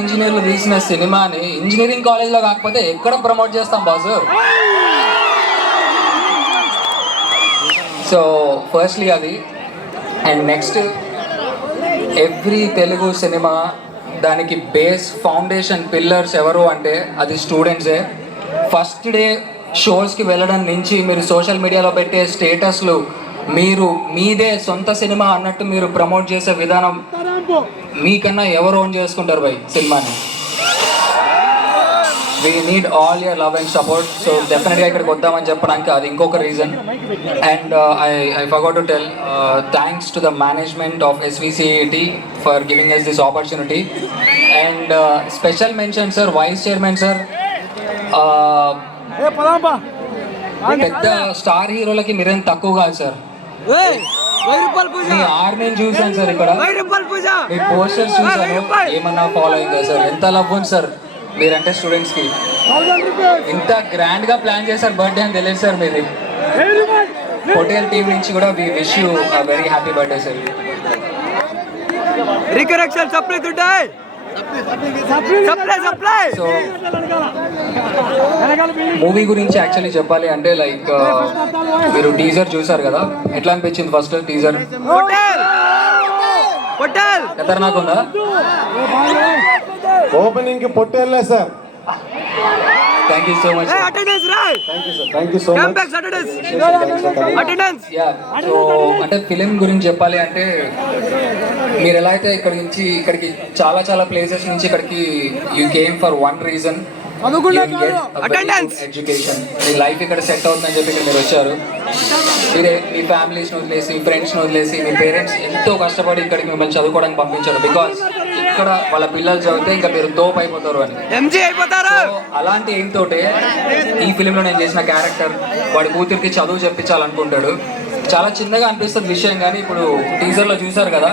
ఇంజనీర్లు తీసిన సినిమాని ఇంజనీరింగ్ కాలేజ్లో కాకపోతే ఎక్కడ ప్రమోట్ చేస్తాం బాసు? సో ఫస్ట్లీ అది. And next, every Telugu cinema దానికి బేస్ ఫౌండేషన్ పిల్లర్స్ ఎవరు అంటే అది స్టూడెంట్సే. ఫస్ట్ డే షోస్కి వెళ్ళడం నుంచి మీరు సోషల్ మీడియాలో పెట్టే స్టేటస్లు, మీరు మీదే సొంత సినిమా అన్నట్టు మీరు ప్రమోట్ చేసే విధానం, మీకన్నా ఎవరు ఓన్ చేసుకుంటారు బై సినిమాని? We need all your love and support. So డెఫినెట్గా ఇక్కడికి వద్దామని చెప్పడానికి అది ఇంకొక reason. And I forgot to tell, thanks to the management of SVCIT for giving us this opportunity. And special mention sir, vice chairman sir. పెద్ద star హీరోలకి మీరేం తక్కువ కాదు సార్. మీ ఆర్మీని చూసాను సార్, ఇక్కడ మీ పోస్టర్స్ చూసాను, ఏమన్నా ఫాలో అయిందా సార్? ఎంత లవ్ ఉంది సార్ మీరంటే స్టూడెంట్స్కి. ఇంత గ్రాండ్గా ప్లాన్ చేశారు బర్త్డే అని తెలియదు సార్ మీది. హోటల్ టీమ్ నుంచి కూడా we wish you very happy birthday sir. So movie గురించి యాక్చువల్లీ చెప్పాలి అంటే లైక్ మీరు టీజర్ చూసారు కదా, ఎట్లా అనిపించింది ఫస్ట్ టీజర్? ఖతర్నాక్ ఉందా? ఓపెనింగ్ కి పొట్టేళ్ళే sir. Thank you so much. So అంటే ఫిలిం గురించి చెప్పాలి అంటే, మీరు ఎలా అయితే ఇక్కడికి చాలా చాలా ప్లేసెస్ నుంచి ఇక్కడికి you came for one reason, education. Me life ఇక్కడ సెట్ అవుతుందని చెప్పి ఇక్కడ మీరు వచ్చారు. మీరే మీ ఫ్యామిలీస్ని వదిలేసి, మీ ఫ్రెండ్స్ని వదిలేసి, మీ పేరెంట్స్ ఎంతో కష్టపడి ఇక్కడికి మిమ్మల్ని చదువుకోవడానికి పంపించారు. బికాస్ ఇక్కడ వాళ్ళ పిల్లలు చదివితే ఇంకా మీరు తోపు అయిపోతారు అని. అలాంటి ఎయిమ్ తోటే ఈ ఫిలింలో నేను చేసిన క్యారెక్టర్ వాడి కూతురికి చదువు చెప్పించాలనుకుంటాడు. చాలా చిన్నగా అనిపిస్తుంది విషయం, కానీ ఇప్పుడు టీజర్లో చూసారు కదా.